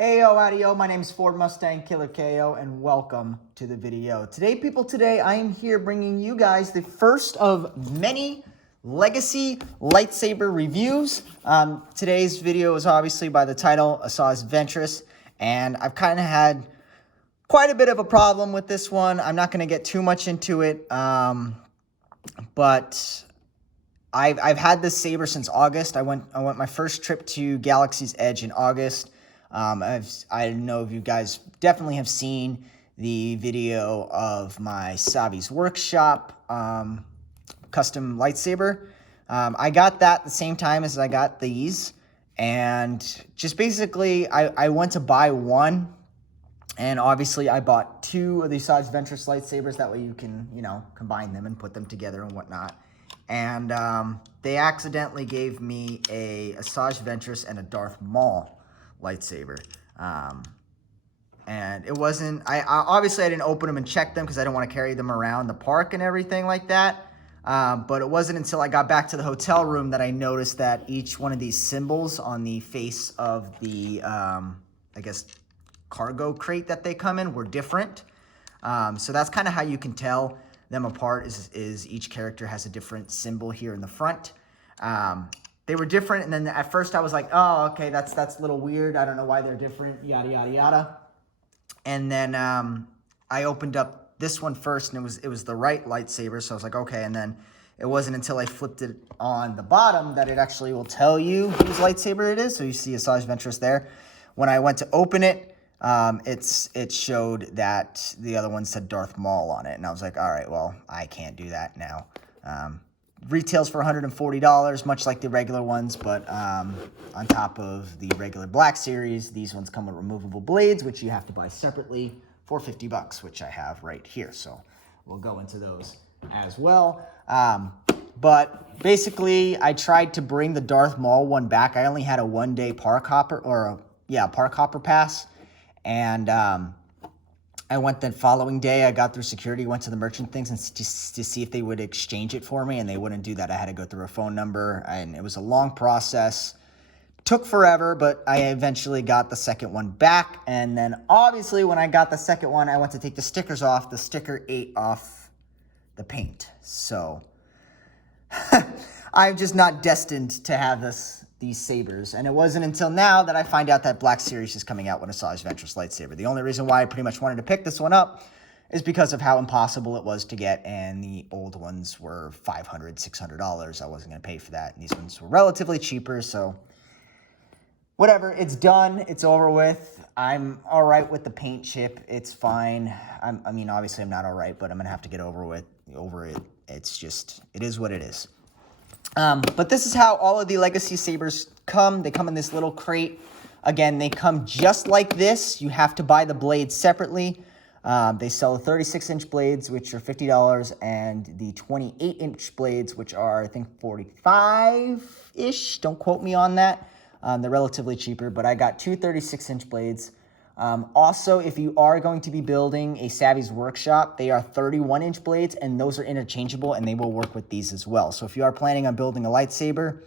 Hey yo, howdy yo, my name is fordmustangkillerko and welcome to the video. Today I am here bringing you guys the first of many legacy lightsaber reviews. Today's video is obviously by the title, Asajj Ventress, and I've kind of had quite a bit of a problem with this one. I'm not going to get too much into it, but I've had this saber since August. I went my first trip to Galaxy's Edge in August. I don't know if you guys definitely have seen the video of my Sabers workshop custom lightsaber. I got that the same time as I got these, and just basically I went to buy one, and obviously I bought two of the Asajj Ventress lightsabers. That way you can, combine them and put them together and whatnot. And they accidentally gave me a Asajj Ventress and a Darth Maul lightsaber, and it wasn't, obviously I didn't open them and check them because I don't want to carry them around the park and everything like that, but it wasn't until I got back to the hotel room that I noticed that each one of these symbols on the face of the I guess cargo crate that they come in were different. So that's kind of how you can tell them apart, is each character has a different symbol here in the front. They were different, and then at first I was like, oh, okay, that's a little weird. I don't know why they're different, yada, yada, yada. And then I opened up this one first, and it was the right lightsaber, so I was like, okay. And then it wasn't until I flipped it on the bottom that it actually will tell you whose lightsaber it is. So you see Asajj Ventress there. When I went to open it, it showed that the other one said Darth Maul on it, and I was like, all right, well, I can't do that now. Retails for $140, much like the regular ones, but on top of the regular Black Series, these ones come with removable blades, which you have to buy separately for $50, which I have right here. So we'll go into those as well. But basically, I tried to bring the Darth Maul one back. I only had a one-day park hopper, park hopper pass, and I went the following day. I got through security, went to the merchant things and to see if they would exchange it for me, and they wouldn't do that. I had to go through a phone number, and it was a long process. Took forever, but I eventually got the second one back, and then obviously when I got the second one, I went to take the stickers off. The sticker ate off the paint, so I'm just not destined to have these sabers, and it wasn't until now that I find out that Black Series is coming out with a Asajj Ventress lightsaber. The only reason why I pretty much wanted to pick this one up is because of how impossible it was to get, and the old ones were $500, $600. I wasn't going to pay for that, and these ones were relatively cheaper, so whatever. It's done. It's over with. I'm all right with the paint chip. It's fine. I mean, obviously I'm not all right, but I'm going to have to get over it. It's just, it is what it is. But this is how all of the Legacy Sabers come. They come in this little crate. Again, they come just like this. You have to buy the blades separately. They sell the 36-inch blades, which are $50, and the 28-inch blades, which are, I think, $45-ish. Don't quote me on that. They're relatively cheaper, but I got two 36-inch blades. Also, if you are going to be building a Sabers workshop, they are 31-inch blades, and those are interchangeable, and they will work with these as well. So if you are planning on building a lightsaber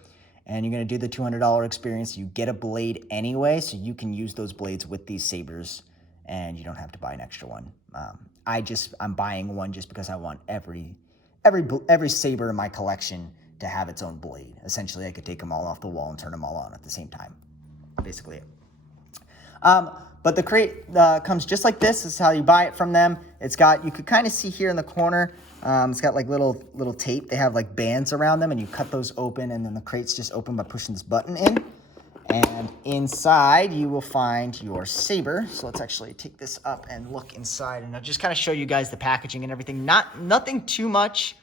and you're going to do the $200 experience, you get a blade anyway, so you can use those blades with these sabers, and you don't have to buy an extra one. I'm buying one just because I want every saber in my collection to have its own blade. Essentially, I could take them all off the wall and turn them all on at the same time. Basically it. But the crate comes just like this. This is how you buy it from them. It's got, you could kind of see here in the corner, it's got like little tape. They have like bands around them, and you cut those open, and then the crate's just open by pushing this button in. And inside you will find your saber. So let's actually take this up and look inside, and I'll just kind of show you guys the packaging and everything. Nothing too much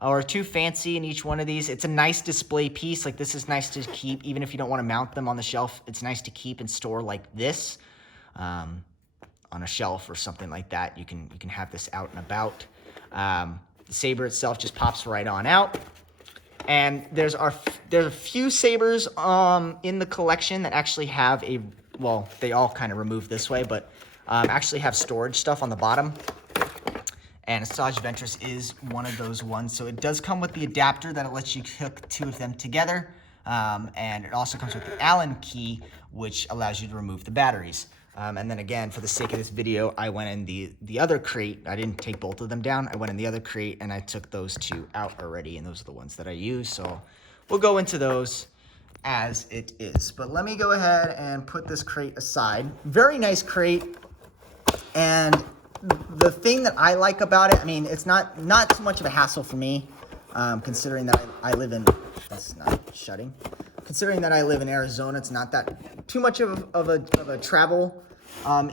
or too fancy in each one of these. It's a nice display piece. Like, this is nice to keep, even if you don't want to mount them on the shelf. It's nice to keep and store like this. On a shelf or something like that. You can have this out and about. The saber itself just pops right on out. And there's a few sabers in the collection that actually have they all kind of remove this way, but actually have storage stuff on the bottom. And Asajj Ventress is one of those ones. So it does come with the adapter that lets you hook two of them together. And it also comes with the Allen key, which allows you to remove the batteries. And then again, for the sake of this video, I went in the other crate. I didn't take both of them down. I went in the other crate and I took those two out already, and those are the ones that I use. So we'll go into those as it is. But let me go ahead and put this crate aside. Very nice crate. And the thing that I like about it, I mean, it's not too much of a hassle for me, considering that I live in, that's not shutting. Considering that I live in Arizona, it's not that too much of a travel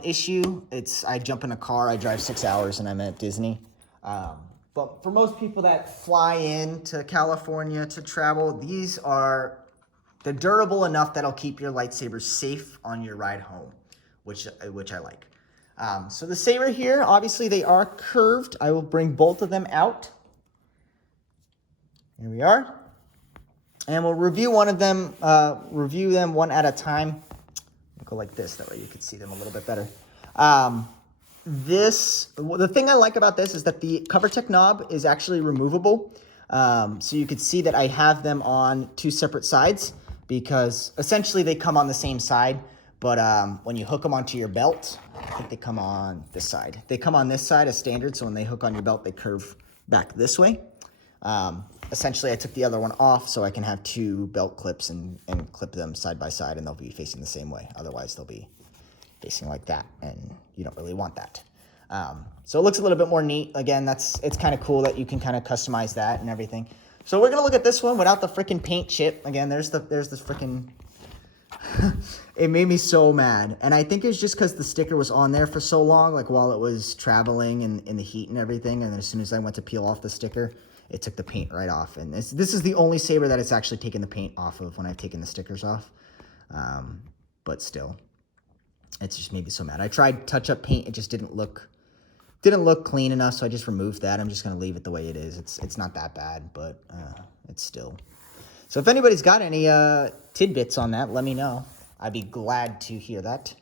issue. I jump in a car, I drive 6 hours, and I'm at Disney. But for most people that fly into California to travel, they're durable enough that'll keep your lightsabers safe on your ride home, which I like. So the saber here, obviously they are curved. I will bring both of them out. Here we are. And we'll review them one at a time. I'll go like this, that way you can see them a little bit better. The thing I like about this is that the cover tech knob is actually removable. So you can see that I have them on two separate sides, because essentially they come on the same side, but when you hook them onto your belt, I think they come on this side. They come on this side as standard, so when they hook on your belt, they curve back this way. Essentially, I took the other one off so I can have two belt clips and clip them side by side, and they'll be facing the same way. Otherwise, they'll be facing like that, and you don't really want that. So it looks a little bit more neat. Again, it's kind of cool that you can kind of customize that and everything. So we're gonna look at this one without the freaking paint chip. Again, there's this freaking. It made me so mad, and I think it was just because the sticker was on there for so long, like while it was traveling in the heat and everything. And then as soon as I went to peel off the sticker, it took the paint right off. And this is the only saber that it's actually taken the paint off of when I've taken the stickers off. But still, it's just made me so mad. I tried touch-up paint; it just didn't look clean enough, so I just removed that. I'm just gonna leave it the way it is. It's not that bad, but it's still. So if anybody's got any tidbits on that, let me know. I'd be glad to hear that.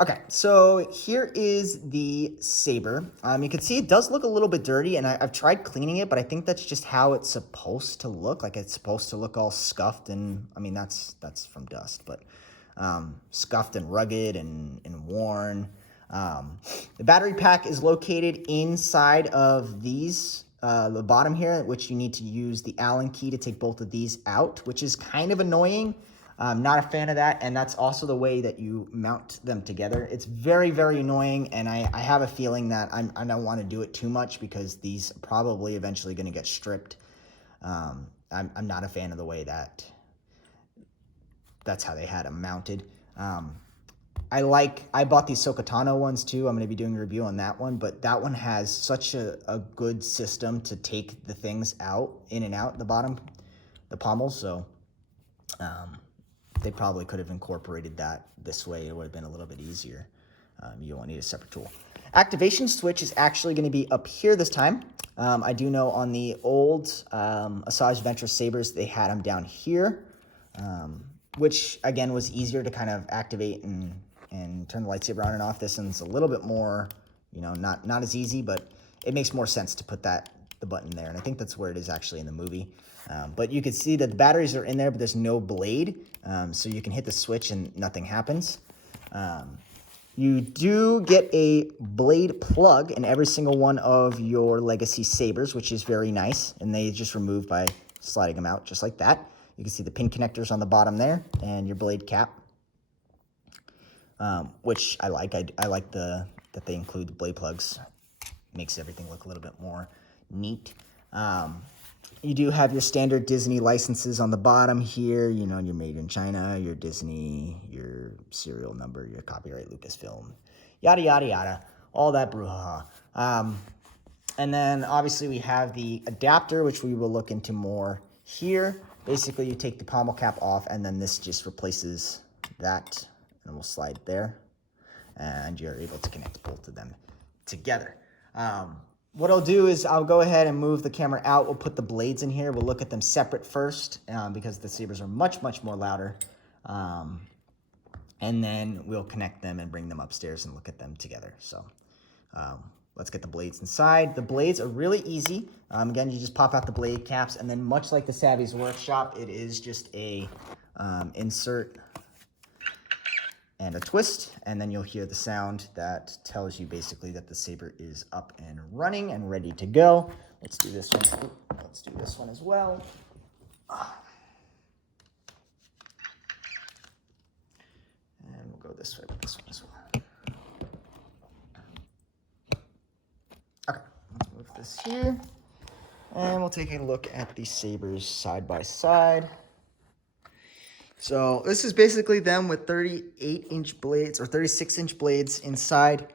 Okay, so here is the saber. You can see it does look a little bit dirty, and I've tried cleaning it, but I think that's just how it's supposed to look. Like, it's supposed to look all scuffed, and I mean, that's from dust, but scuffed and rugged and worn. The battery pack is located inside of these, the bottom here, which you need to use the Allen key to take both of these out, which is kind of annoying. I'm not a fan of that, and that's also the way that you mount them together. It's very, very annoying, and I have a feeling that I don't want to do it too much, because these are probably eventually going to get stripped. I'm not a fan of the way that's how they had them mounted. I bought these Sokotano ones too. I'm going to be doing a review on that one, but that one has such a good system to take the things out, in and out the bottom, the pommels. So they probably could have incorporated that this way. It would have been a little bit easier. You won't need a separate tool. Activation switch is actually going to be up here this time. I do know on the old Asajj Ventress sabers, they had them down here, which again was easier to kind of activate and turn the lightsaber on and off. This one's a little bit more, not as easy, but it makes more sense to put the button there. And I think that's where it is actually in the movie. But you can see that the batteries are in there, but there's no blade. So you can hit the switch and nothing happens. You do get a blade plug in every single one of your Legacy sabers, which is very nice. And they just remove by sliding them out just like that. You can see the pin connectors on the bottom there and your blade cap, which I like. I like that they include the blade plugs. Makes everything look a little bit more neat. You do have your standard Disney licenses on the bottom here. Your Made in China, your Disney, your serial number, your copyright Lucasfilm, yada, yada, yada. All that brouhaha. And then obviously we have the adapter, which we will look into more here. Basically, you take the pommel cap off, and then this just replaces that, and we'll slide there, and you're able to connect both of them together. What I'll do is I'll go ahead and move the camera out. We'll put the blades in here. We'll look at them separate first, because the sabers are much, much more louder. And then we'll connect them and bring them upstairs and look at them together. So let's get the blades inside. The blades are really easy. Again, you just pop out the blade caps, and then much like the Savvy's Workshop, it is just a insert and a twist, and then you'll hear the sound that tells you basically that the saber is up and running and ready to go. Let's do this one. Let's do this one as well. And we'll go this way with this one as well. Okay, let's move this here. And we'll take a look at the sabers side by side. So this is basically them with 38-inch blades or 36-inch blades inside.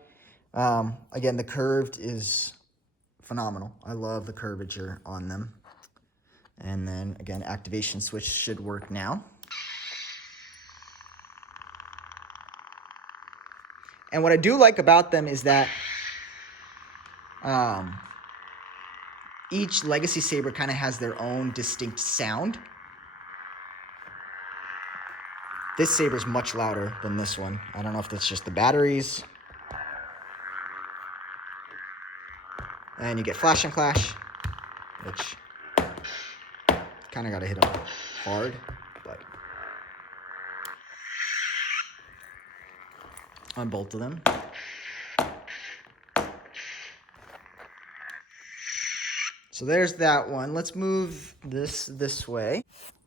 Again, the curved is phenomenal. I love the curvature on them. And then, again, activation switch should work now. And what I do like about them is that each Legacy Saber kind of has their own distinct sound. This saber is much louder than this one. I don't know if that's just the batteries. And you get flash and clash, which kind of got to hit them hard, but on both of them. So there's that one. Let's move this way.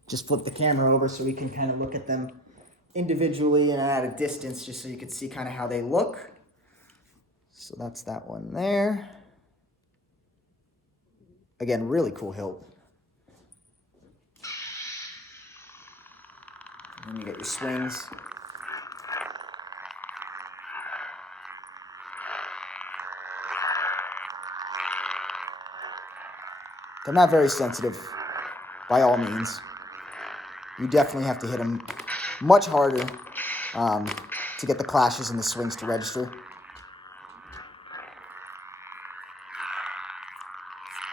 Just flip the camera over so we can kind of look at them individually and at a distance, just so you can see kind of how they look. So that's that one there. Again, really cool hilt. And then you get your swings. They're not very sensitive, by all means. You definitely have to hit them much harder to get the clashes and the swings to register.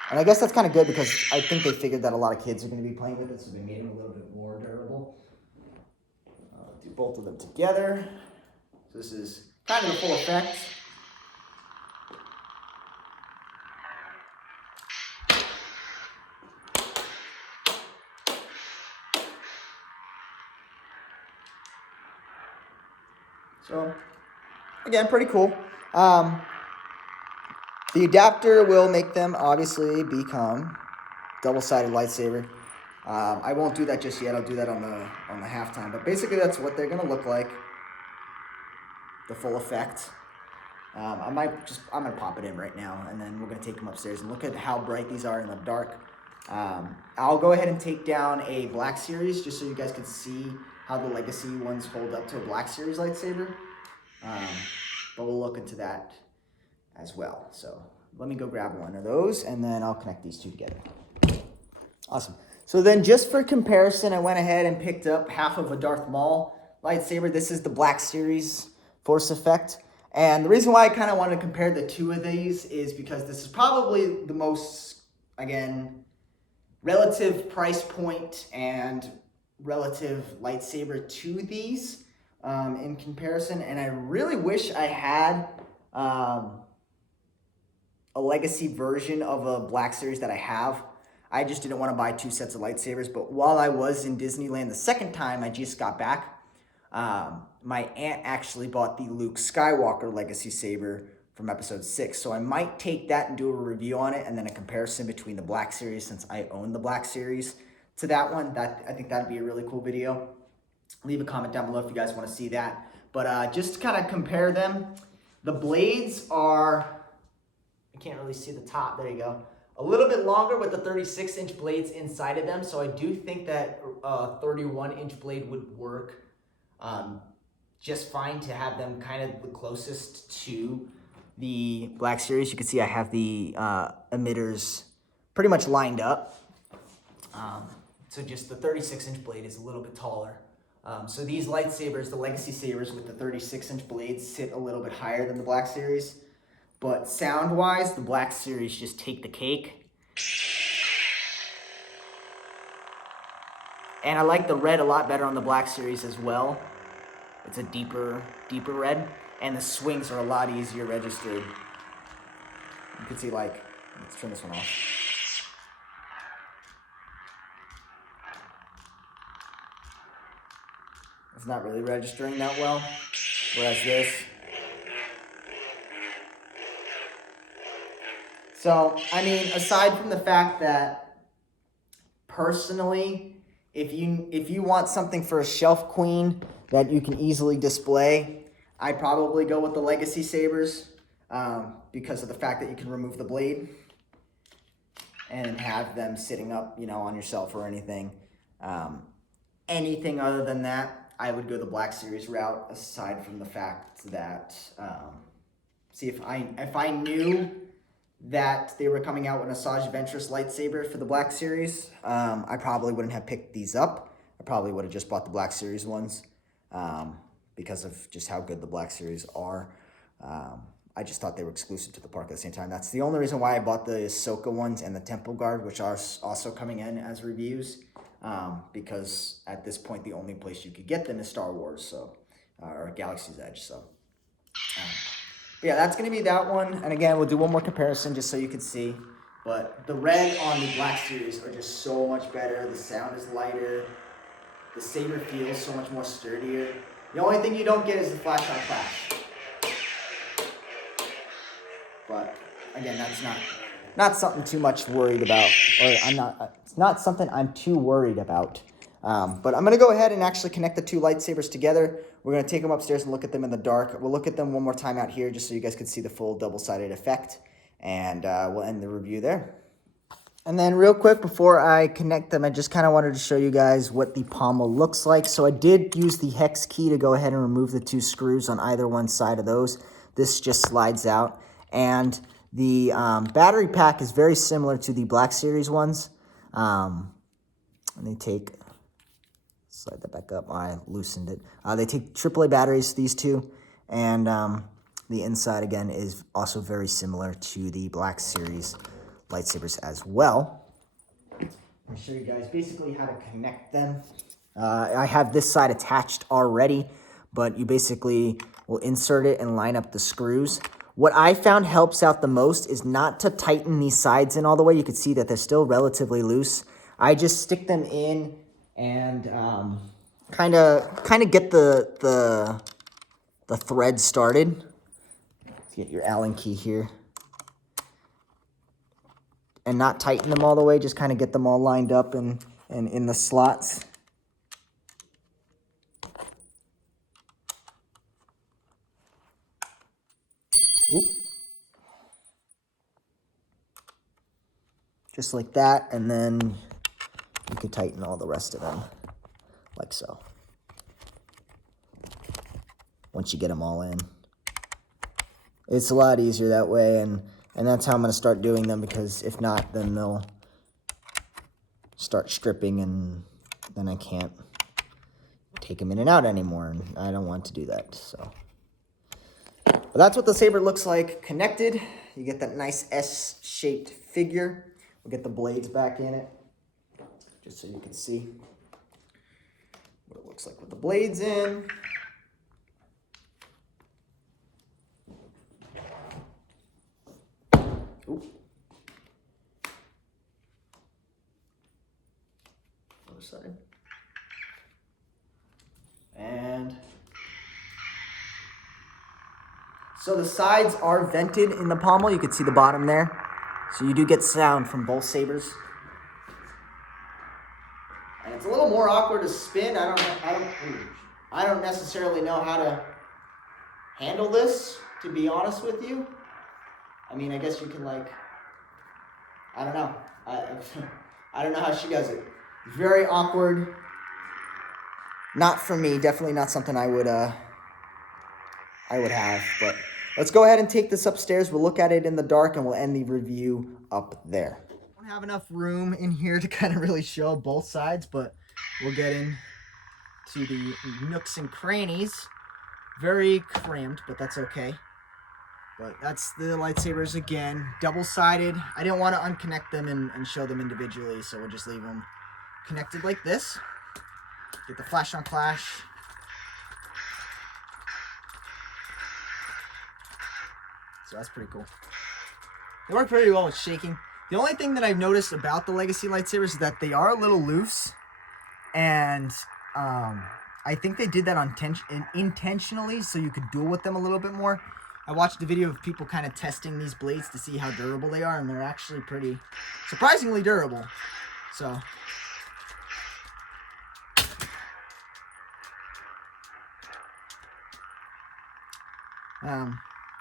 And I guess that's kind of good because I think they figured that a lot of kids are going to be playing with it, so they made them a little bit more durable. Do both of them together. So this is kind of the full effect. So, again, pretty cool. The adapter will make them obviously become double-sided lightsaber. I won't do that just yet. I'll do that on the halftime. But basically, that's what they're gonna look like. The full effect. I'm gonna pop it in right now, and then we're gonna take them upstairs and look at how bright these are in the dark. I'll go ahead and take down a Black Series just so you guys can see how the Legacy ones hold up to a Black Series lightsaber. But we'll look into that as well. So let me go grab one of those, and then I'll connect these two together. Awesome. So then just for comparison, I went ahead and picked up half of a Darth Maul lightsaber. This is the Black Series Force Effect. And the reason why I kind of wanted to compare the two of these is because this is probably the most, again, relative price point and relative lightsaber to these in comparison. And I really wish I had a Legacy version of a Black Series that I have. I just didn't want to buy two sets of lightsabers. But while I was in Disneyland the second time I just got back, my aunt actually bought the Luke Skywalker Legacy Saber from episode 6. So I might take that and do a review on it, and then a comparison between the Black Series, since I own the Black Series, to that one. I think that'd be a really cool video. Leave a comment down below if you guys want to see that. But just to kind of compare them, the blades are, I can't really see the top, there you go, a little bit longer with the 36-inch blades inside of them. So I do think that a 31-inch blade would work just fine to have them kind of the closest to the Black Series. You can see I have the emitters pretty much lined up. So just the 36-inch blade is a little bit taller. So these lightsabers, the Legacy Sabers with the 36-inch blades, sit a little bit higher than the Black Series. But sound-wise, the Black Series just take the cake. And I like the red a lot better on the Black Series as well. It's a deeper red. And the swings are a lot easier registered You can see, like, let's turn this one off. It's not really registering that well, whereas this. So, I mean, aside from the fact that, personally, if you want something for a shelf queen that you can easily display, I'd probably go with the Legacy Sabers because of the fact that you can remove the blade and have them sitting up, you know, on your shelf or anything. Anything other than that, I would go the Black Series route, aside from the fact that, see, if I knew that they were coming out with an Asajj Ventress lightsaber for the Black Series, I probably wouldn't have picked these up. I probably would have just bought the Black Series ones because of just how good the Black Series are. I just thought they were exclusive to the park at the same time. That's the only reason why I bought the Ahsoka ones and the Temple Guard, which are also coming in as reviews, because at this point, the only place you could get them is Star Wars, so or Galaxy's Edge, so... But yeah, that's going to be that one. And again, we'll do one more comparison just so you can see. But the red on the Black Series are just so much better. The sound is lighter. The saber feels so much more sturdier. The only thing you don't get is the flash on flash. But again, that's not something too much worried about. Or it's not something I'm too worried about. But I'm going to go ahead and actually connect the two lightsabers together. We're going to take them upstairs and look at them in the dark. We'll look at them one more time out here just so you guys can see the full double-sided effect. And we'll end the review there. And then real quick, before I connect them, I just kind of wanted to show you guys what the pommel looks like. So I did use the hex key to go ahead and remove the two screws on either one side of those. This just slides out. And the battery pack is very similar to the Black Series ones. And they take... Slide that back up. I loosened it. They take AAA batteries, these two, and the inside, again, is also very similar to the Black Series lightsabers as well. Let me show you guys basically how to connect them. I have this side attached already, but you basically will insert it and line up the screws. What I found helps out the most is not to tighten these sides in all the way. You can see that they're still relatively loose. I just stick them in and kind of get the thread started. Let's get your Allen key here. And not tighten them all the way, just kind of get them all lined up and in the slots. Oop. Just like that, and then you can tighten all the rest of them, like so. Once you get them all in. It's a lot easier that way, and that's how I'm going to start doing them, because if not, then they'll start stripping, and then I can't take them in and out anymore, and I don't want to do that, so. But that's what the saber looks like connected. You get that nice S-shaped figure. We'll get the blades back in it, just so you can see what it looks like with the blades in. Oop. Other side. And so the sides are vented in the pommel. You can see the bottom there. So you do get sound from both sabers. And it's a little more awkward to spin. I don't necessarily know how to handle this, to be honest with you. I mean, I guess you can, like, I don't know. I don't know how she does it. Very awkward. Not for me. Definitely not something I would have. But let's go ahead and take this upstairs. We'll look at it in the dark, and we'll end the review up there. I don't have enough room in here to kind of really show both sides, but we'll get into the nooks and crannies. Very cramped, but that's okay. But that's the lightsabers again, double-sided. I didn't want to unconnect them and show them individually, so we'll just leave them connected like this. Get the flash on flash. So that's pretty cool. They work pretty well with shaking. The only thing that I've noticed about the Legacy lightsabers is that they are a little loose, and I think they did that intentionally so you could duel with them a little bit more. I watched a video of people kind of testing these blades to see how durable they are, and they're actually pretty surprisingly durable. So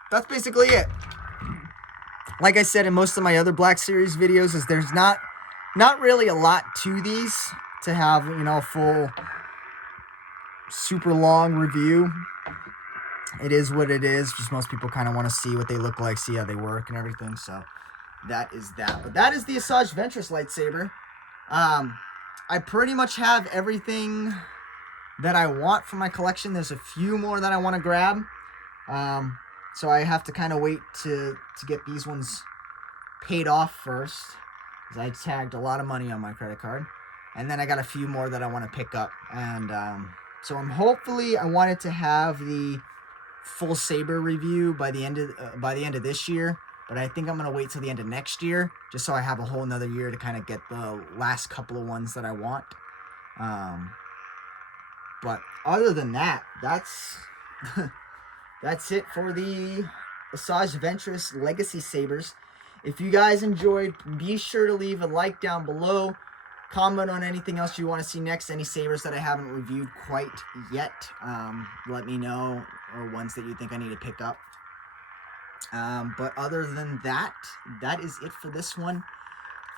that's basically it. Like I said in most of my other Black Series videos, is there's not really a lot to these to have, you know, a full super long review. It is what it is. Just most people kind of want to see what they look like, see how they work and everything. So that is that. But that is the Asajj Ventress lightsaber. I pretty much have everything that I want for my collection. There's a few more that I want to grab. So I have to kind of wait to get these ones paid off first, because I tagged a lot of money on my credit card. And then I got a few more that I want to pick up. And so I'm hopefully, I wanted to have the full Saber review by the end of this year, but I think I'm gonna wait till the end of next year, just so I have a whole another year to kind of get the last couple of ones that I want. But other than that, that's that's it for the Asajj Ventress Legacy Sabers. If you guys enjoyed, be sure to leave a like down below. Comment on anything else you want to see next, any sabers that I haven't reviewed quite yet. Let me know, or ones that you think I need to pick up. But other than that, that is it for this one.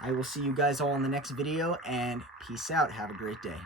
I will see you guys all in the next video, and peace out. Have a great day.